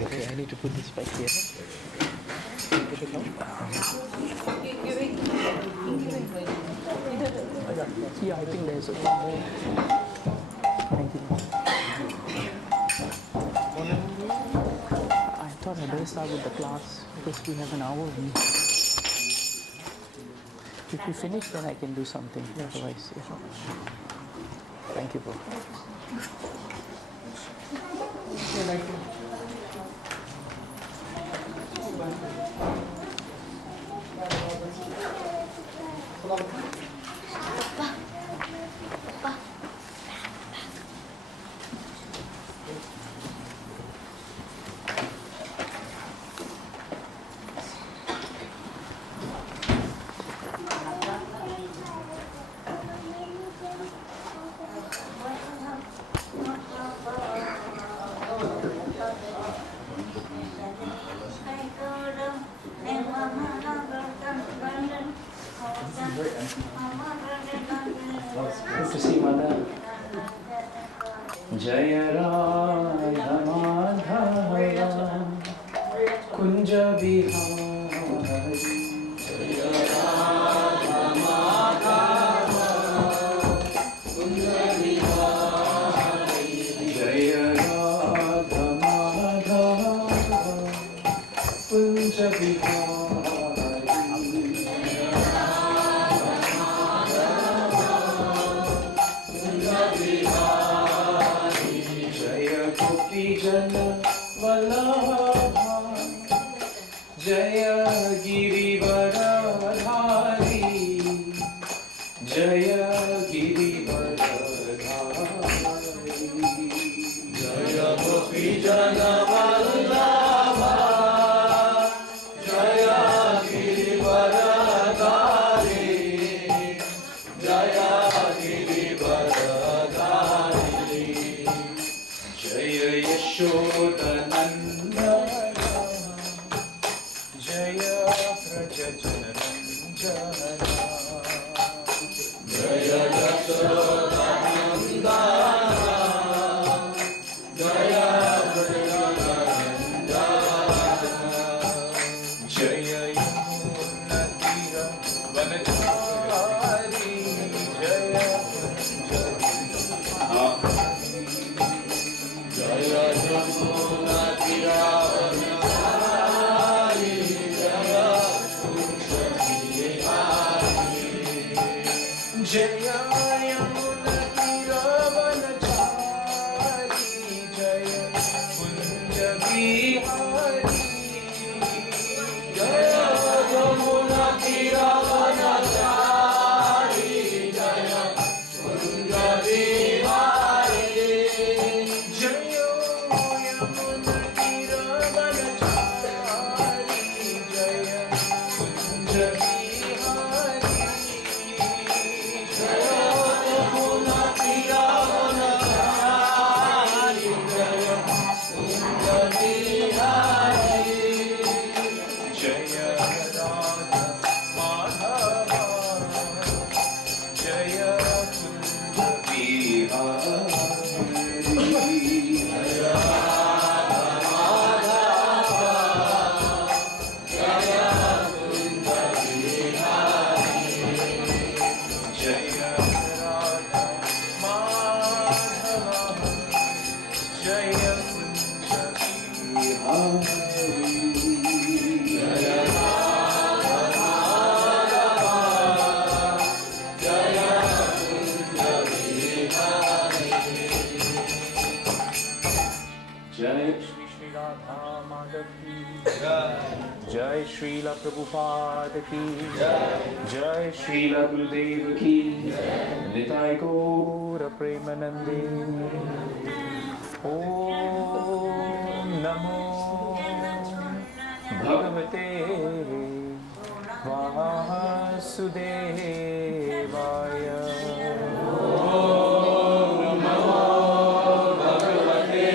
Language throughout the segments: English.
Okay, I need to put this back here. Yeah, I think there's one more. Thank you. I thought I'd better start with the class because we have an hour. If we finish, then I can do something. Otherwise, yeah. Thank you, bro. Good to see Mother. Jaya Radha Madhava Kunja Bihari Jaya Radha Madhava Kunja Bihari Jaya Radha Madhava Kunja Bihari Jaya Girivaradhari Jaya Girivaradhari Jaya Gopijana Vallabha Jaya Girivaradhari Jaya Girivaradhari Jaya Yashodananda Jaya Prajajananjana Jaya Yashodananda Jaya Prajajananjana Jaya Yamunatira Vanachari Jaya Jaya Yamunatira Jaya Yamunatira Vanachari Jaya Kunja Bihari Jaya Yamunatira Vanachari Jaya Kunja Bihari Jaya Yamunatira Vanachari Jaya Kunja Bihari Jai Srila Prabhupada ki Jai Srila Gurudev ki Nitai Gaura Premanande Om Namo Bhagavate Vasudevaya Om Namo Bhagavate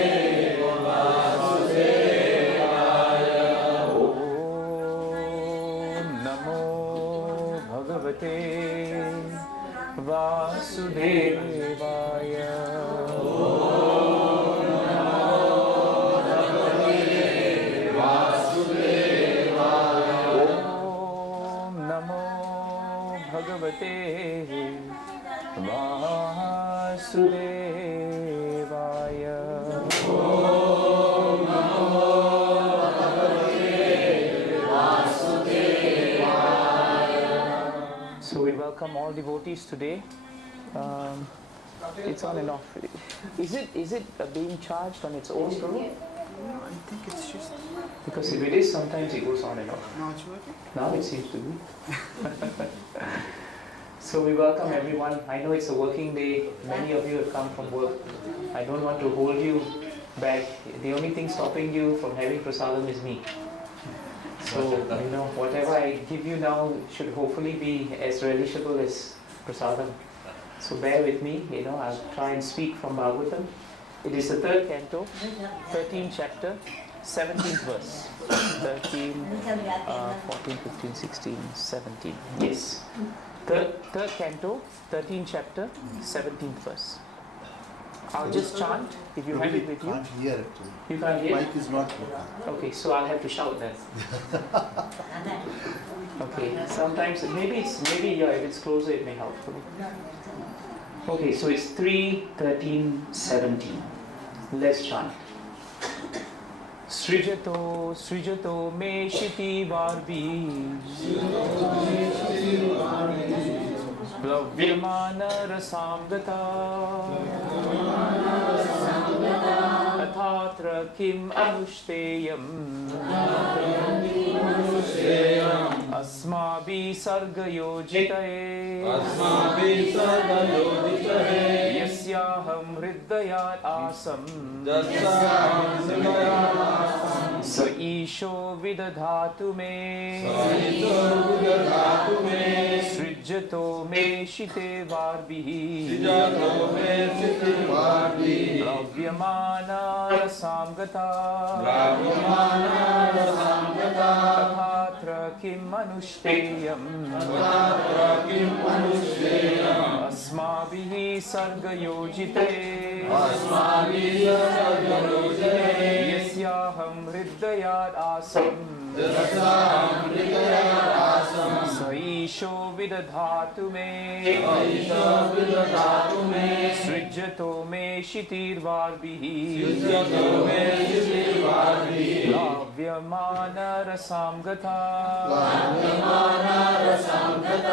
devotees today. It's on and off. Is it being charged on its own though? No, I think it's just... Because if it is, sometimes it goes on and off. No, it's working. Now it seems to be. So we welcome everyone. I know it's a working day. Many of you have come from work. I don't want to hold you back. The only thing stopping you from having prasadam is me. So, whatever I give you now should hopefully be as relishable as prasadam. So bear with me, I'll try and speak from Bhagavatam. It is the 3rd canto, 13th chapter, 17th verse. 13, 14, 15, 16, 17. Yes. Third canto, 13th chapter, 17th verse. I'll just chant, if you have it with you. Can't hear it. You can't hear? Mic is not working. Okay, so I'll have to shout then. Okay, sometimes, maybe if it's closer it may help. Okay, so it's 3, 13, 17. Let's chant. Srijato me shiti varvi Blavyamana rasamgata Athatra kim anushteyam Asmabi sargayojitaye Yasyaham hridayat asam Sa isho vidadhatu me Srijato me shite varbihi Dravyamana rasamgata Tathatra kim anushteyam Asmabihi sargayojite Yasyaham hridayat asam Saisho vidadhatu me Srijato me shitir varbihi Lavyamana rasamgata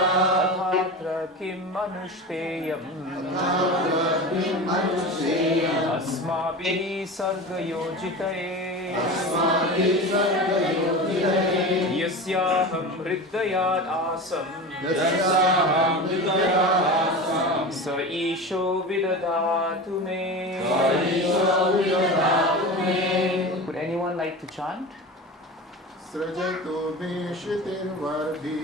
Tathatra kim anushteyam Asmabihi sargayojitaye Yasyaham hridayat asam Sa isho vidadhatu me. Would anyone like to chant? Srajato me shitir varvi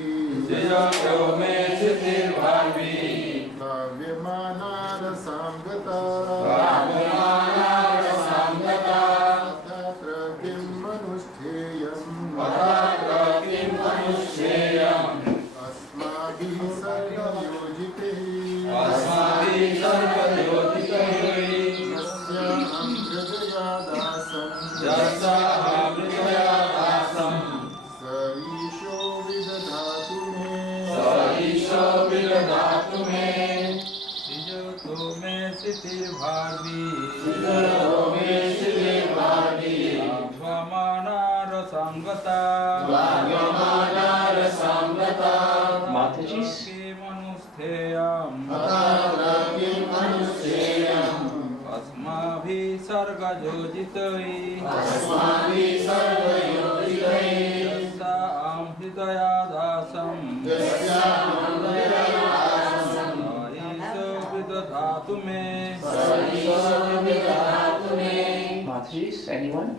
Lavyamana rasamgata Tatra kim manustheyam Asmabihi sargayojite Yasyaham hridayadasam Saisho vidadhatu me Srijato me shitir varvi Lavyamana rasamgata Mataji's. Asmabhi sargayojitoi Yasyaham hridayadasam Saisho vidadhatu me Mataji's, anyone?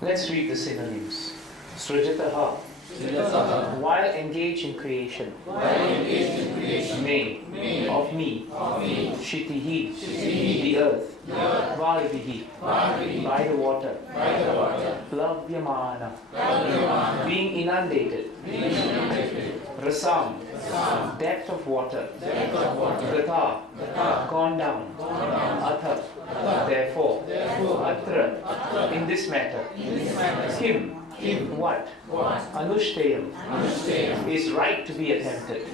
Let's read the synonyms. Srijataha, while engaged in creation, may of me, Shitihi, the earth, Varvihi, by the water, Plavyamana, being inundated, Rasam, depth of water, Gata, gone down, Atha, therefore, Atra, in this matter, Kim, what? Anushtayam is right to be attempted.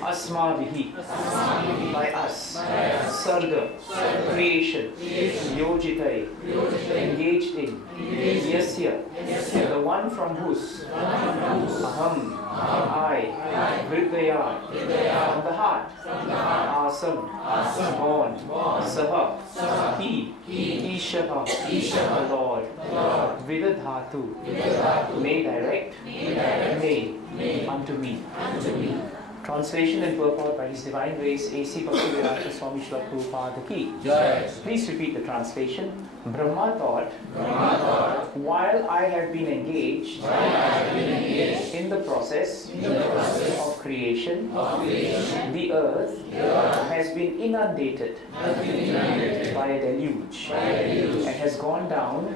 Asmavihi, by us. Sarga, creation. Yojitai, engaged in. Yasya, the one from whose. Aham, I. Hridaya, from the heart. Asam, born. Saha, he. Ishaha, the Lord. Vidadhatu, may direct, may unto me. Translation and purport by His Divine Grace A.C. Bhakti Swami Srila Prabhupada Ki. Please repeat the translation. Brahma thought, while I have been engaged in the process of creation, the earth has been inundated by a deluge and has gone down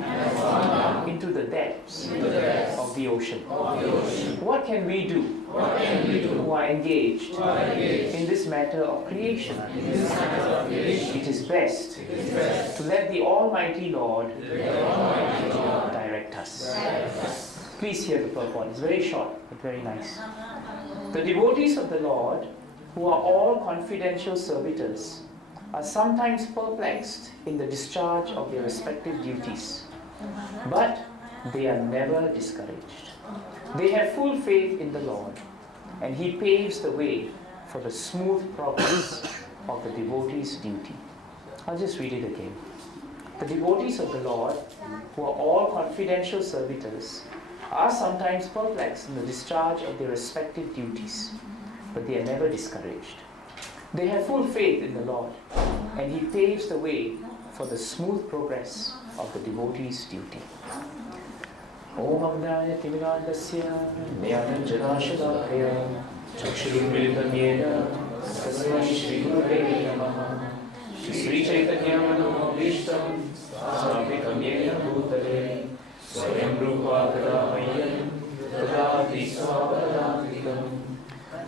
into the depths of the ocean. What can we do who are engaged in this matter of creation? It is best to let the Almighty Lord direct us. Please hear the purport. It's very short but very nice. The devotees of the Lord, who are all confidential servitors, are sometimes perplexed in the discharge of their respective duties, but they are never discouraged. They have full faith in the Lord, and He paves the way for the smooth progress of the devotee's duty. I'll just read it again. The devotees of the Lord, who are all confidential servitors, are sometimes perplexed in the discharge of their respective duties, but they are never discouraged. They have full faith in the Lord, and He paves the way for the smooth progress of the devotee's duty. Om Avnaya Timirandasya Nyananjanashalakaya Chakshurumilitam Yena Tasmai Shri Gurave Namaha Shri Chaitanya Manamabhishtam Sthapikam Yena Bhutale Swayam Rupa Kadamayyam Tadati Swavadatikam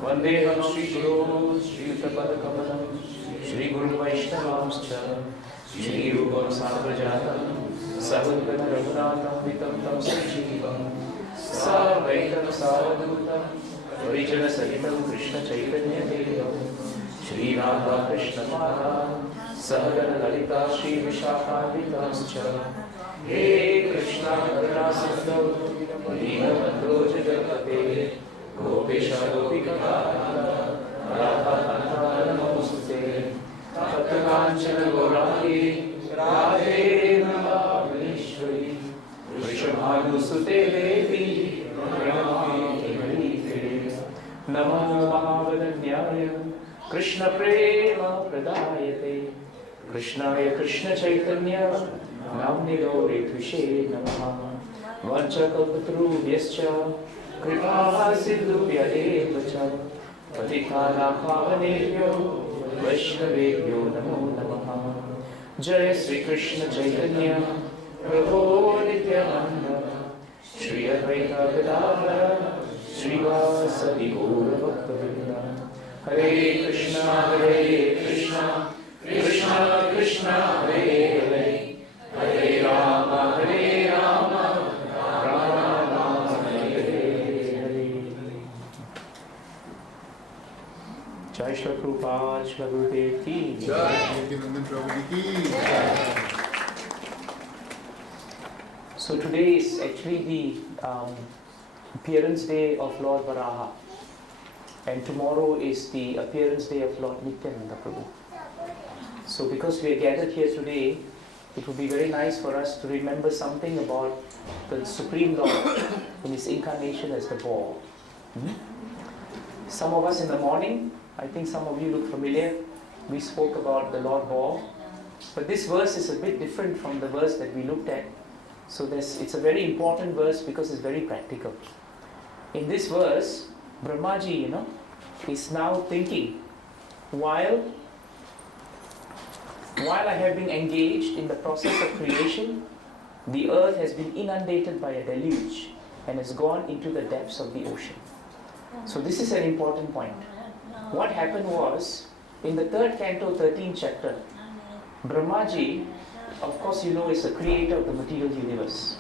Vandeham Shri Guru Shri Utapadakamalam Shri Guru Vaishnavamscha Shri Rupam Sabrajatam Savadgana Raghunatham Vitam Tam Sanjeevam Savaitam Savadutam Varijana Sahitam Krishna Chaitanya Devam Shri Radha Krishna Mara Sahagana Lalita Shri Vishakha Vitamscha He Krishna Karuna Sindhu Dina Bandho Jagapate Gopesha Gopika Radha Kanta Namosute Tattvanchana Gauraki Radhe Namavanishwari Vrishabhanusute Devi Namo Mahavadanyaya Krishna Premanjana Krishnaya Krishna Chaitanya Namni Gauri Tvishe Namaha Vanchakalpatrubhyascha Kripaha Sindhubhyadevacha Patitanam Pavanebhyo Vaishnavebhyo Namo Namaha Jaya Sri Krishna Chaitanya Prabhu Nityananda Shri Advaita Gadadhara Shri Vasadi Gaura Bhakta Hare Krishna Krishna Krishna Hare Hare Hare Rama Rama Rama Hare Hare. Jai Shri Prabhupada Shri Gurudev Ki Jai Devakinandan Prabhu Ki So today is actually the appearance day of Lord Varaha, and tomorrow is the appearance day of Lord Nityananda Prabhu. So because we are gathered here today, it would be very nice for us to remember something about the Supreme Lord in His incarnation as the boar. Some of us in the morning, I think some of you look familiar, we spoke about the Lord boar. But this verse is a bit different from the verse that we looked at So it's a very important verse because it's very practical. In this verse, Brahmaji, is now thinking, while I have been engaged in the process of creation, the earth has been inundated by a deluge and has gone into the depths of the ocean. So this is an important point. What happened was, in the 3rd canto, 13th chapter, Brahmaji, of course is the creator of the material universe.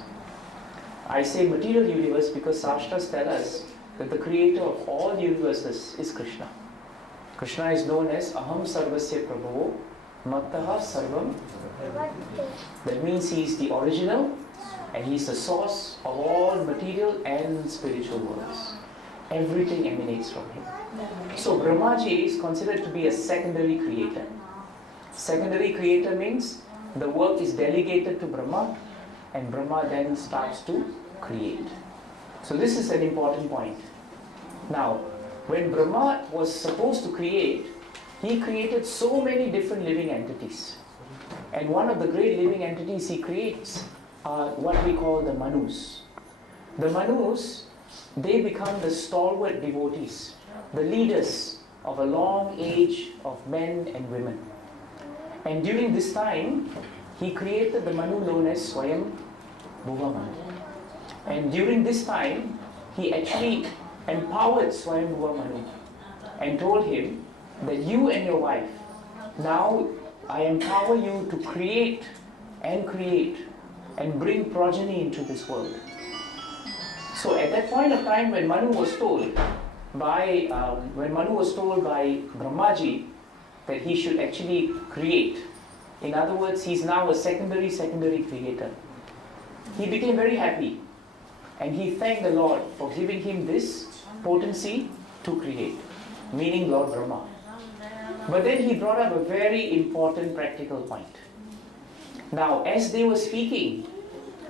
I say material universe because Shastras tell us that the creator of all universes is Krishna. Krishna is known as Aham Sarvasya Prabhu, Mattaha Sarvam. That means he is the original and he is the source of all material and spiritual worlds. Everything emanates from him. So Brahmaji is considered to be a secondary creator. Secondary creator means the work is delegated to Brahma and Brahma then starts to create. So this is an important point. Now, when Brahma was supposed to create, he created so many different living entities. And one of the great living entities he creates are what we call the Manus. The Manus, they become the stalwart devotees, the leaders of a long age of men and women. And during this time, he created the Manu known as Swayam Bhuva Manu. And during this time, he actually empowered Swayam Bhuva Manu and told him that you and your wife, now I empower you to create and bring progeny into this world. So at that point of time, when Manu was told by Brahmaji that he should actually create, in other words, he's now a secondary creator, he became very happy and he thanked the Lord for giving him this potency to create, meaning Lord Brahma. But then he brought up a very important practical point. Now, as they were speaking,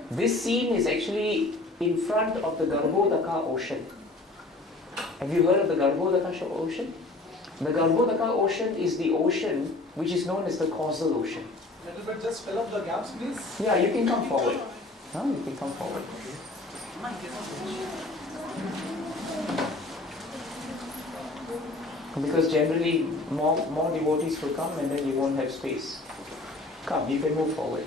this scene is actually in front of the Garbhodaka ocean. Have you heard of the Garbhodaka ocean? The Garbhodaka ocean is the ocean which is known as the causal ocean. Little bit, just fill up the gaps, please. Yeah, you can come forward. You can come forward. Because generally more devotees will come and then you won't have space. Come, you can move forward.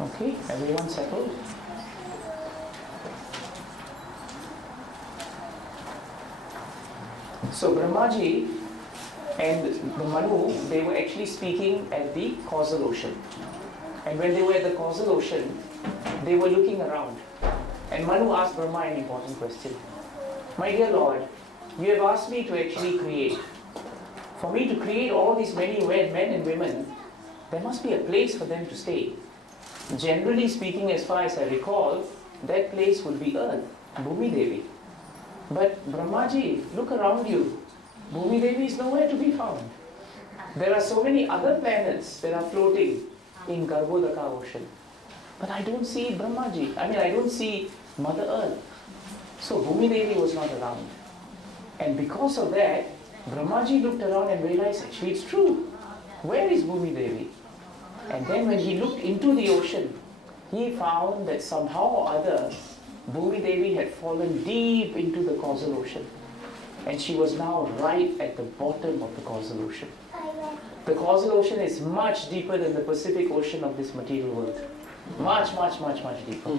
Okay, everyone settled? So Brahmaji and the Manu, they were actually speaking at the causal ocean. And when they were at the causal ocean, they were looking around. And Manu asked Brahma an important question. My dear Lord, you have asked me to actually create. For me to create all these many men and women, there must be a place for them to stay. Generally speaking, as far as I recall, that place would be Earth, Bhumi Devi. But Brahmaji, look around you. Bhumi Devi is nowhere to be found. There are so many other planets that are floating in Garbhodaka ocean. But I don't see Brahmaji. I don't see Mother Earth. So Bhumi Devi was not around. And because of that, Brahmaji looked around and realized actually it's true. Where is Bhumi Devi? And then when he looked into the ocean, he found that somehow or other, Bhumi Devi had fallen deep into the causal ocean. And she was now right at the bottom of the causal ocean. The causal ocean is much deeper than the Pacific Ocean of this material world. Much, much, much, much deeper.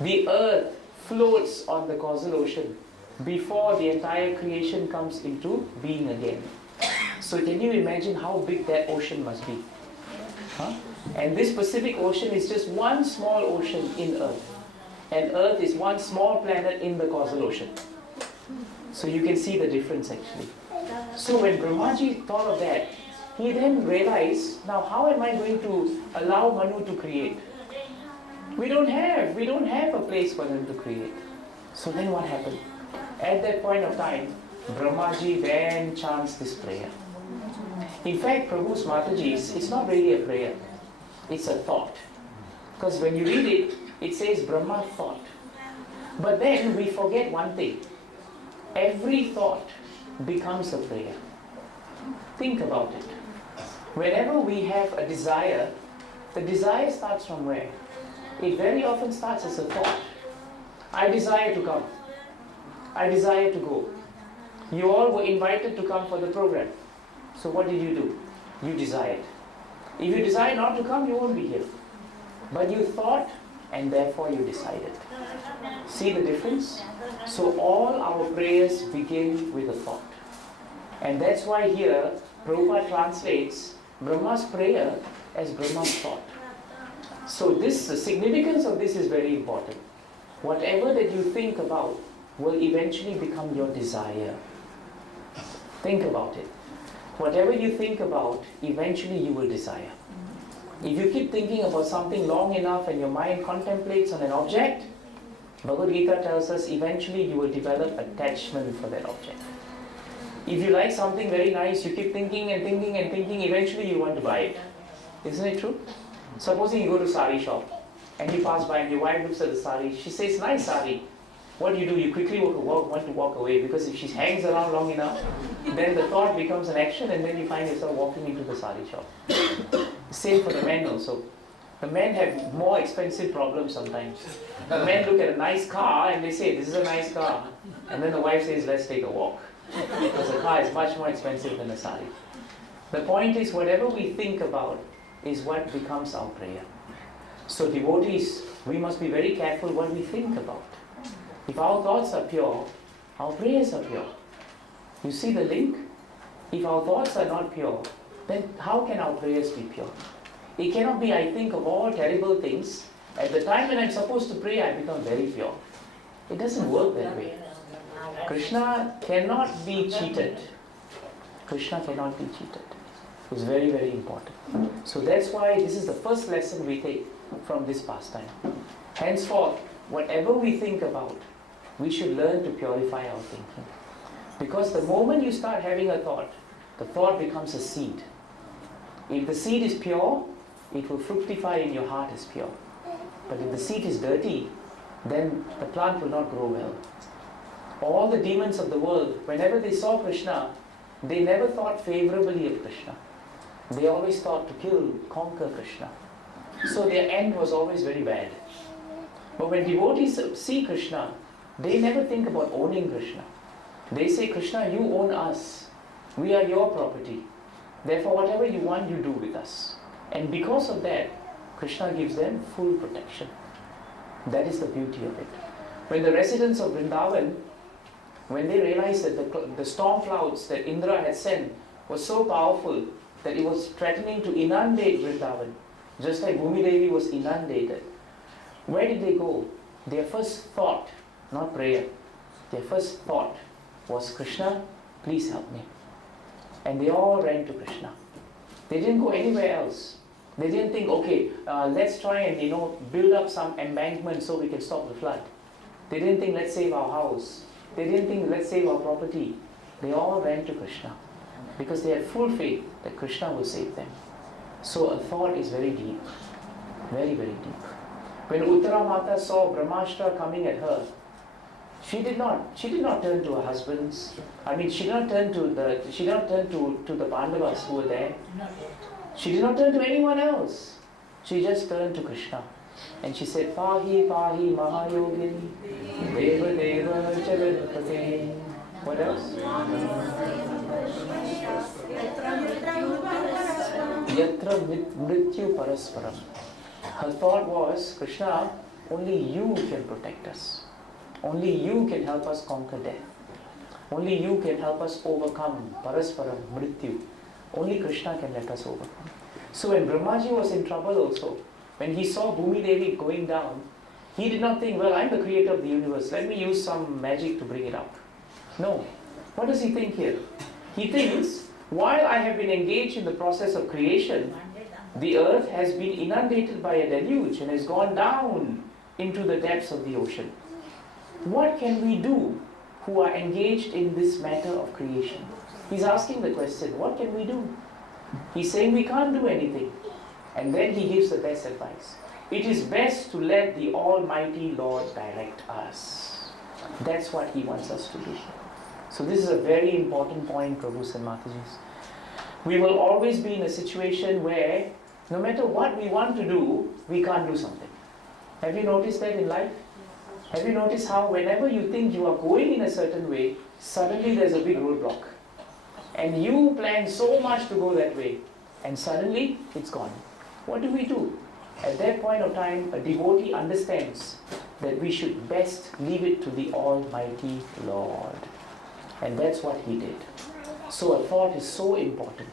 The earth floats on the causal ocean before the entire creation comes into being again. So can you imagine how big that ocean must be? And this Pacific Ocean is just one small ocean in Earth. And Earth is one small planet in the causal ocean. So you can see the difference actually. So when Brahmaji thought of that, he then realized, now how am I going to allow Manu to create? We don't have a place for them to create. So then what happened? At that point of time, Brahmaji then chants this prayer. In fact, Prabhu's Mataji, it's not really a prayer. It's a thought. Because when you read it, it says Brahma thought. But then we forget one thing. every thought becomes a prayer. Think about it. Whenever we have a desire, the desire starts from where? It very often starts as a thought. I desire to come. I desire to go. You all were invited to come for the program. So what did you do? You desired. If you decide not to come, you won't be here. But you thought, and therefore you decided. See the difference? So all our prayers begin with a thought. And that's why here, Prabhupada translates Brahma's prayer as Brahma's thought. So the significance of this is very important. Whatever that you think about will eventually become your desire. Think about it. Whatever you think about, eventually you will desire. If you keep thinking about something long enough and your mind contemplates on an object, Bhagavad Gita tells us eventually you will develop attachment for that object. If you like something very nice, you keep thinking and thinking and thinking, eventually you want to buy it. Isn't it true? Supposing you go to sari shop and you pass by and your wife looks at the sari, she says, nice sari. What do? You quickly want to walk away, because if she hangs around long enough, then the thought becomes an action and then you find yourself walking into the sari shop. Same for the men also. The men have more expensive problems sometimes. The men look at a nice car and they say, this is a nice car. And then the wife says, let's take a walk. Because a car is much more expensive than a sari. The point is, whatever we think about is what becomes our prayer. So devotees, we must be very careful what we think about. If our thoughts are pure, our prayers are pure. You see the link? If our thoughts are not pure, then how can our prayers be pure? It cannot be, I think of all terrible things. At the time when I'm supposed to pray, I become very pure. It doesn't work that way. Krishna cannot be cheated. Krishna cannot be cheated. It's very, very important. So that's why this is the first lesson we take from this pastime. Henceforth, whatever we think about, we should learn to purify our thinking. Because the moment you start having a thought, the thought becomes a seed. If the seed is pure, it will fructify in your heart as pure. But if the seed is dirty, then the plant will not grow well. All the demons of the world, whenever they saw Krishna, they never thought favorably of Krishna. They always thought to kill, conquer Krishna. So their end was always very bad. But when devotees see Krishna, they never think about owning Krishna. They say, Krishna, you own us. We are your property. Therefore, whatever you want, you do with us. And because of that, Krishna gives them full protection. That is the beauty of it. When the residents of Vrindavan, when they realized that the storm clouds that Indra had sent was so powerful that it was threatening to inundate Vrindavan, just like Bhumi Devi was inundated, where did they go? Their first thought, not prayer, their first thought was, Krishna, please help me. And they all ran to Krishna. They didn't go anywhere else. They didn't think, okay, let's try and build up some embankment so we can stop the flood. They didn't think, let's save our house. They didn't think, let's save our property. They all ran to Krishna because they had full faith that Krishna will save them. So a thought is very deep, very, very deep. When Uttara Mata saw Brahmastra coming at her, she did not turn to her husbands. She did not turn to the Pandavas who were there. She did not turn to anyone else. She just turned to Krishna. And she said, Pahi, Pahi, Mahayogini, Deva, Deva, Jagatpate. What else? Yatra Mrityu Parasparam. Her thought was, Krishna, only you can protect us. Only you can help us conquer death. Only you can help us overcome Parasparam, Mrityu. Only Krishna can let us overcome. So when Brahmaji was in trouble also, when he saw Bhumi Devi going down, he did not think, well, I'm the creator of the universe, let me use some magic to bring it up. No. What does he think here? He thinks, while I have been engaged in the process of creation, the earth has been inundated by a deluge and has gone down into the depths of the ocean. What can we do who are engaged in this matter of creation? He's asking the question, what can we do? He's saying we can't do anything. And then he gives the best advice. It is best to let the Almighty Lord direct us. That's what he wants us to do. So this is a very important point, Prabhus and Matajis. We will always be in a situation where no matter what we want to do, we can't do something. Have you noticed that in life? Have you noticed how whenever you think you are going in a certain way, suddenly there's a big roadblock. And you plan so much to go that way, and suddenly it's gone. What do? At that point of time, a devotee understands that we should best leave it to the Almighty Lord. And that's what he did. So a thought is so important.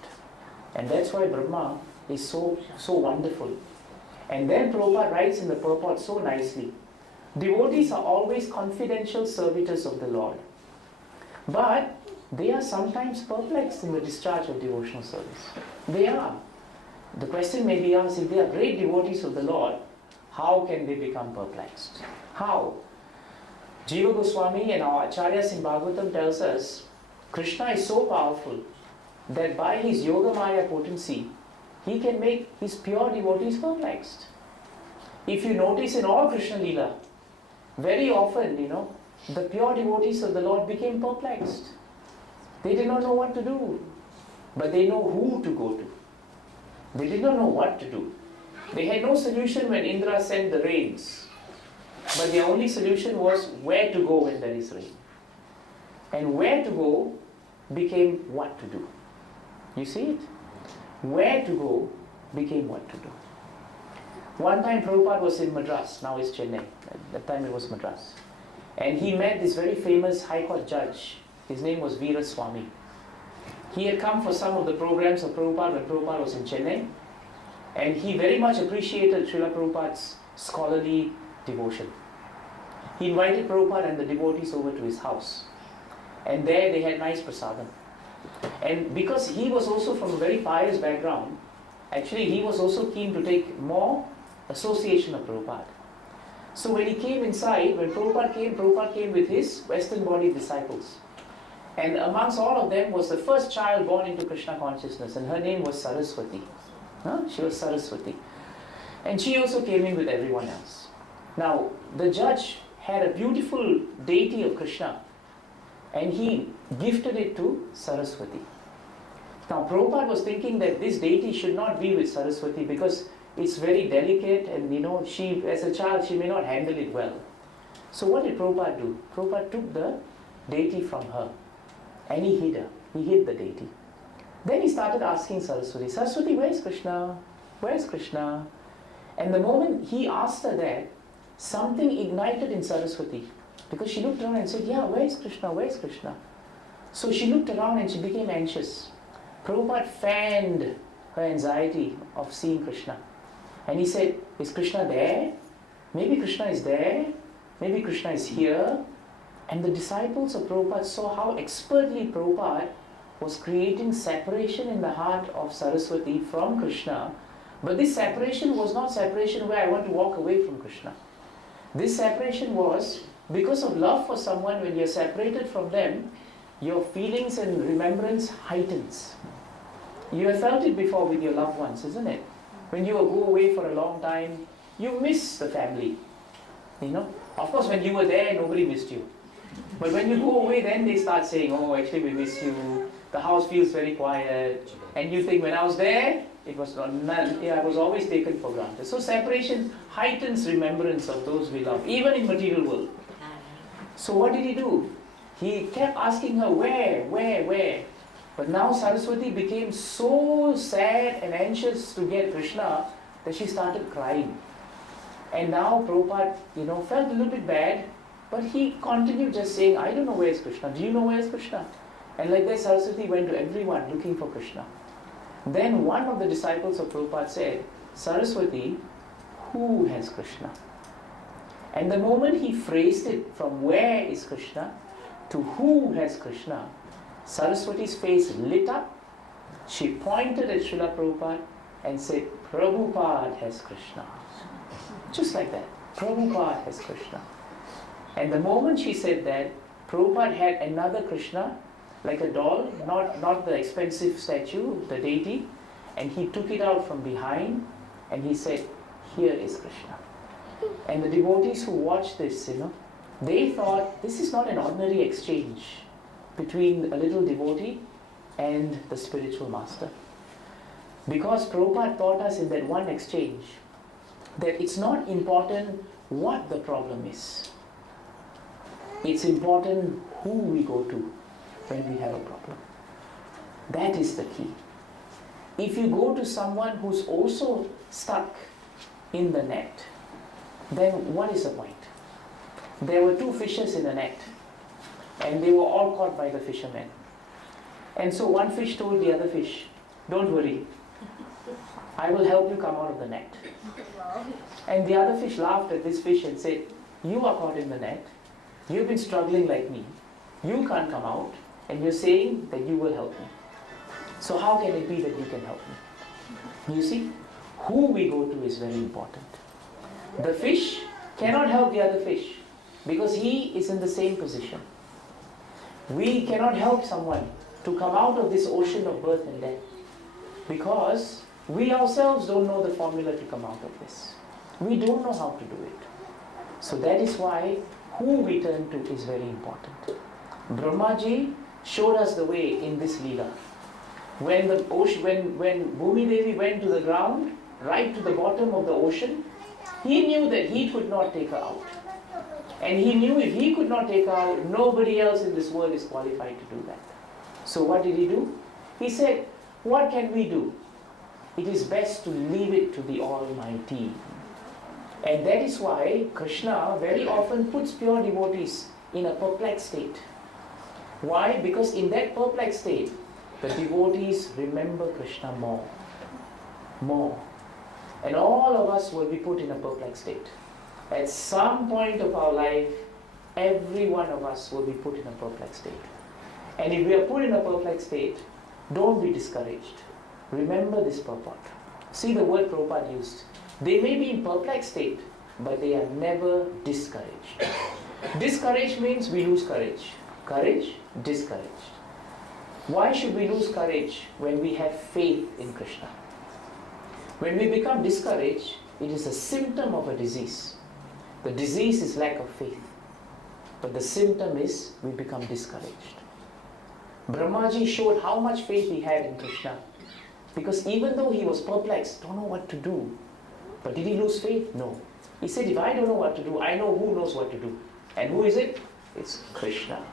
And that's why Brahma is so wonderful. And then Prabhupada writes in the purport so nicely, devotees are always confidential servitors of the Lord. But they are sometimes perplexed in the discharge of devotional service. They are. The question may be asked, if they are great devotees of the Lord, how can they become perplexed? How? Jiva Goswami and our Acharyas in Bhagavatam tells us, Krishna is so powerful that by his Yoga Maya potency, he can make his pure devotees perplexed. If you notice in all Krishna Leela, very often, the pure devotees of the Lord became perplexed. They did not know what to do, but they know who to go to. They did not know what to do. They had no solution when Indra sent the rains, but their only solution was where to go when there is rain. And where to go became what to do. You see it? Where to go became what to do. One time Prabhupada was in Madras, now it's Chennai. At that time it was Madras. And he met this very famous High Court judge. His name was Veera Swami. He had come for some of the programs of Prabhupada when Prabhupada was in Chennai. And he very much appreciated Srila Prabhupada's scholarly devotion. He invited Prabhupada and the devotees over to his house. And there they had nice prasadam. And because he was also from a very pious background, actually he was also keen to take more association of Prabhupada. So when he came inside, when Prabhupada came with his Western body disciples. And amongst all of them was the first child born into Krishna consciousness, and her name was Saraswati. She was Saraswati. And she also came in with everyone else. Now, the judge had a beautiful deity of Krishna, and he gifted it to Saraswati. Now, Prabhupada was thinking that this deity should not be with Saraswati because it's very delicate, and she, as a child, she may not handle it well. So what did Prabhupada do? Prabhupada took the deity from her, and he hid her. He hid the deity. Then he started asking Saraswati, Saraswati, where is Krishna? Where is Krishna? And the moment he asked her that, something ignited in Saraswati. Because she looked around and said, yeah, where is Krishna? Where is Krishna? So she looked around and she became anxious. Prabhupada fanned her anxiety of seeing Krishna. And he said, is Krishna there? Maybe Krishna is there. Maybe Krishna is here. And the disciples of Prabhupada saw how expertly Prabhupada was creating separation in the heart of Saraswati from Krishna. But this separation was not separation where I want to walk away from Krishna. This separation was because of love for someone. When you're separated from them, your feelings and remembrance heightens. You have felt it before with your loved ones, isn't it? When you go away for a long time, you miss the family. Of course, when you were there, nobody missed you. But when you go away, then they start saying, oh, actually we miss you. The house feels very quiet. And you think, when I was there, it was I was always taken for granted. So separation heightens remembrance of those we love, even in material world. So what did he do? He kept asking her, where? But now Saraswati became so sad and anxious to get Krishna that she started crying. And now Prabhupada, felt a little bit bad, but he continued just saying, I don't know where is Krishna. Do you know where is Krishna? And like that, Saraswati went to everyone looking for Krishna. Then one of the disciples of Prabhupada said, Saraswati, who has Krishna? And the moment he phrased it from where is Krishna to who has Krishna, Saraswati's face lit up. She pointed at Srila Prabhupada and said, Prabhupada has Krishna. Just like that. Prabhupada has Krishna. And the moment she said that, Prabhupada had another Krishna, like a doll, not the expensive statue, the deity, and he took it out from behind and he said, here is Krishna. And the devotees who watched this, they thought, this is not an ordinary exchange. between a little devotee and the spiritual master. Because Prabhupada taught us in that one exchange that it's not important what the problem is. It's important who we go to when we have a problem. That is the key. If you go to someone who's also stuck in the net, then what is the point? There were two fishes in the net, and they were all caught by the fishermen. And so one fish told the other fish, "Don't worry, I will help you come out of the net." And the other fish laughed at this fish and said, "You are caught in the net, you've been struggling like me, you can't come out, and you're saying that you will help me. So how can it be that you can help me?" You see, who we go to is very important. The fish cannot help the other fish because he is in the same position. We cannot help someone to come out of this ocean of birth and death because we ourselves don't know the formula to come out of this. We don't know how to do it. So that is why who we turn to is very important. Brahmaji showed us the way in this Leela. When the ocean, when Bhumi Devi went to the ground, right to the bottom of the ocean, he knew that he could not take her out. And he knew if he could not take her out, nobody else in this world is qualified to do that. So what did he do? He said, what can we do? It is best to leave it to the Almighty. And that is why Krishna very often puts pure devotees in a perplexed state. Why? Because in that perplexed state, the devotees remember Krishna more. More. And all of us will be put in a perplexed state. At some point of our life, every one of us will be put in a perplexed state. And if we are put in a perplexed state, don't be discouraged. Remember this purport. See the word Prabhupada used. They may be in perplexed state, but they are never discouraged. Discouraged means we lose courage. Courage, discouraged. Why should we lose courage when we have faith in Krishna? When we become discouraged, it is a symptom of a disease. The disease is lack of faith. But the symptom is we become discouraged. Brahmaji showed how much faith he had in Krishna. Because even though he was perplexed, don't know what to do. But did he lose faith? No. He said, if I don't know what to do, I know who knows what to do. And who is it? It's Krishna.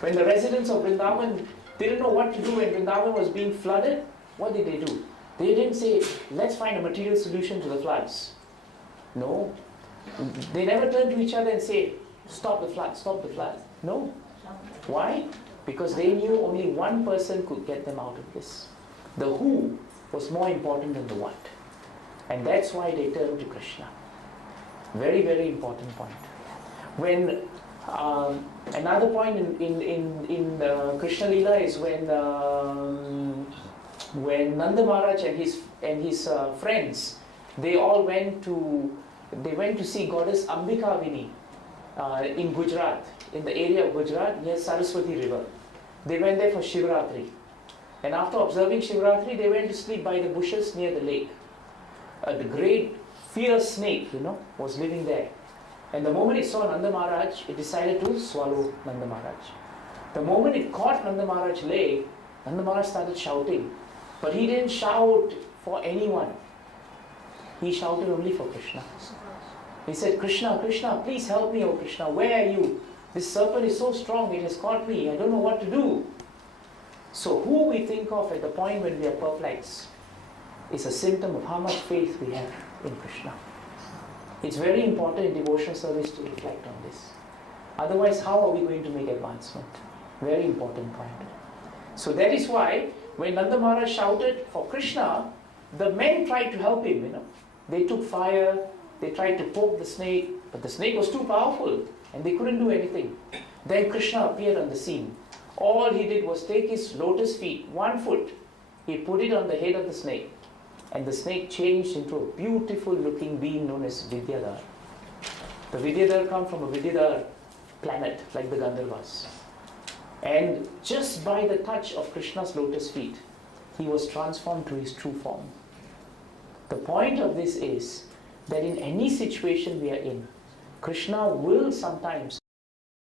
When the residents of Vrindavan didn't know what to do when Vrindavan was being flooded, what did they do? They didn't say, let's find a material solution to the floods. No. They never turned to each other and say, stop the flood, stop the flood. No. Why? Because they knew only one person could get them out of this. The who was more important than the what. And that's why they turned to Krishna. Very, very important point. When another point in Krishna Leela is when Nanda Maharaj and his friends, they went to see goddess Ambikavini in Gujarat, in the area of Gujarat near Saraswati river. They went there for Shivratri. And after observing Shivratri, they went to sleep by the bushes near the lake. The great fierce snake, was living there. And the moment it saw Nanda Maharaj, it decided to swallow Nanda Maharaj. The moment it caught Nanda Maharaj's leg, Nanda Maharaj started shouting. But he didn't shout for anyone. He shouted only for Krishna. He said, Krishna, Krishna, please help me, O Krishna. Where are you? This serpent is so strong, it has caught me. I don't know what to do. So who we think of at the point when we are perplexed is a symptom of how much faith we have in Krishna. It's very important in devotional service to reflect on this. Otherwise, how are we going to make advancement? Very important point. So that is why when Nanda Maharaj shouted for Krishna, the men tried to help him, They took fire, they tried to poke the snake, but the snake was too powerful and they couldn't do anything. Then Krishna appeared on the scene. All he did was take his lotus feet, 1 foot, he put it on the head of the snake, and the snake changed into a beautiful looking being known as Vidyadhar. The Vidyadhar come from a Vidyadhar planet like the Gandharvas. And just by the touch of Krishna's lotus feet, he was transformed to his true form. The point of this is that in any situation we are in, Krishna will sometimes